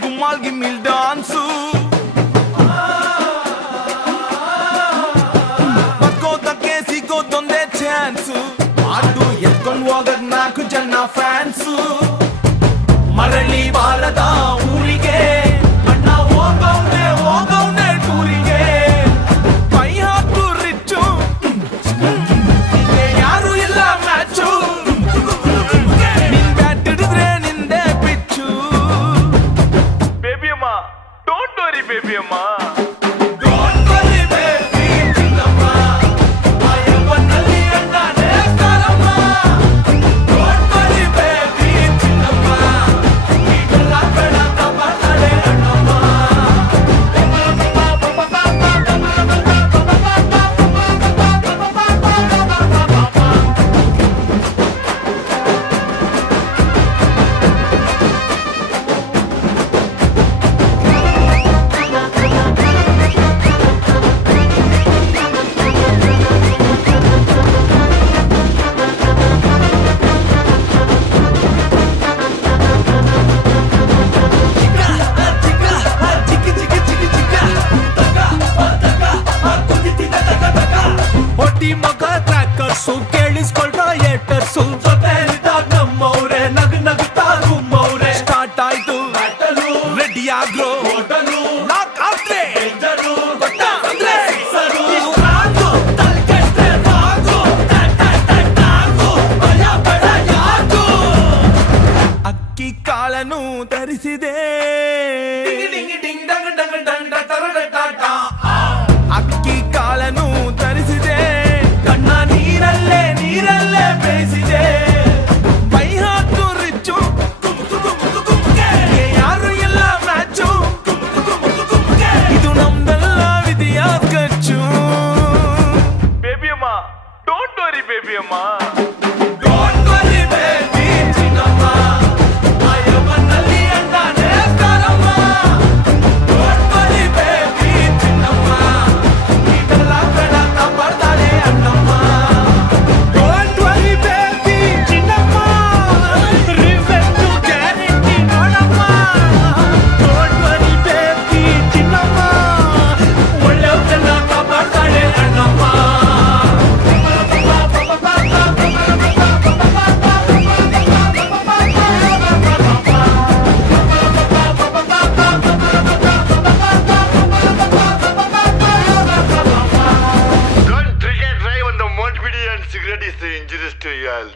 Gumal gimil dansu Bakota kesi go donde chance Adu etkon wagad naku janna fans Marali barada urige Anna hogavne tourige Pai haku richu Inge yaru illa matchu Nin bat hididre ninde pitchu Baby amma, don't worry baby amma. Don't worry baby chinnamma. Ayavanalli andane karamma. Don't worry baby chinnamma. Igalla peda tapadale annamma. ಹೊಟ್ಟಿ ಮಗ crackers ಕೇಳಿಸ್ಕೊಳ್ರ ಏಟರ್ಸು ಜೊತೆಲಿದ್ದಾಗ ನಮ್ಮವ್ರೆ ನಗ್ತಾ ಗುಮ್ಮವ್ರೆ start ಆಯ್ತು ready agro lock ಆದ್ರೆ ಗೊತ್ತ ಅಂದ್ರೆ ಇಷ್ಟ್ರಾಂಗು, ತಲ್ಕೆಟ್ರೆ Raghu, tag, ಭಯ ಬೇಡ ಯಾಕು. ಅಕ್ಕಿ ಕಾಳನು ತರಿಸಿದೆ ಅಕ್ಕಿ ಕಾಳನು ತರಿಸಿದೆ ಕಣ್ಣ ನೀರಲ್ಲೇ ಬೇಯಿಸಿದೆ ಬೈ ಹಾಕು ರಿಚ್ಚು ಯಾರು ಇಲ್ಲ ಮ್ಯಾಚು ಇದು ನಮ್ದೆಲ್ಲ ವಿಧಿಯ ಖರ್ಚು ಬೇಬಿ ಅಮ್ಮ ಡೋಂಟ್ ವರಿ ಬೇಬಿ ಅಮ್ಮ ಡೋಂಟ್ ವರಿ ಬೇಬಿ ಚಿನ್ನಮ್ಮ ಅಯ್ಯಮ್ಮನಲ್ಲಿ ಅಂದಾನೆ ಕಾರಮ್ಮ ಡೋಂಟ್ ವರಿ ಬೇಬಿ ಚಿನ್ನಮ್ಮ ಇದೆಲ್ಲ ಬೇಡ ತಪ್ಪಡ್ತಾಳೆ ಅಣ್ಣಮ್ಮ ಡೋಂಟ್ ವರಿ ಬೇಬಿ ಚಿನ್ನಮ್ಮ ರಿವೆಂಜು ಗ್ಯಾರಂಟಿ ನೋಡಮ್ಮ ಡೋಂಟ್ ವರಿ ಬೇಬಿ ಚಿನ್ನಮ್ಮ ಒಳ್ಳೆಯವ್ರನ್ನ ತಪ್ಪಡ್ತಾಳೆ ಅಣ್ಣಮ್ಮ Don't drink and drive on the Montpellier and cigarette is injurious to your health.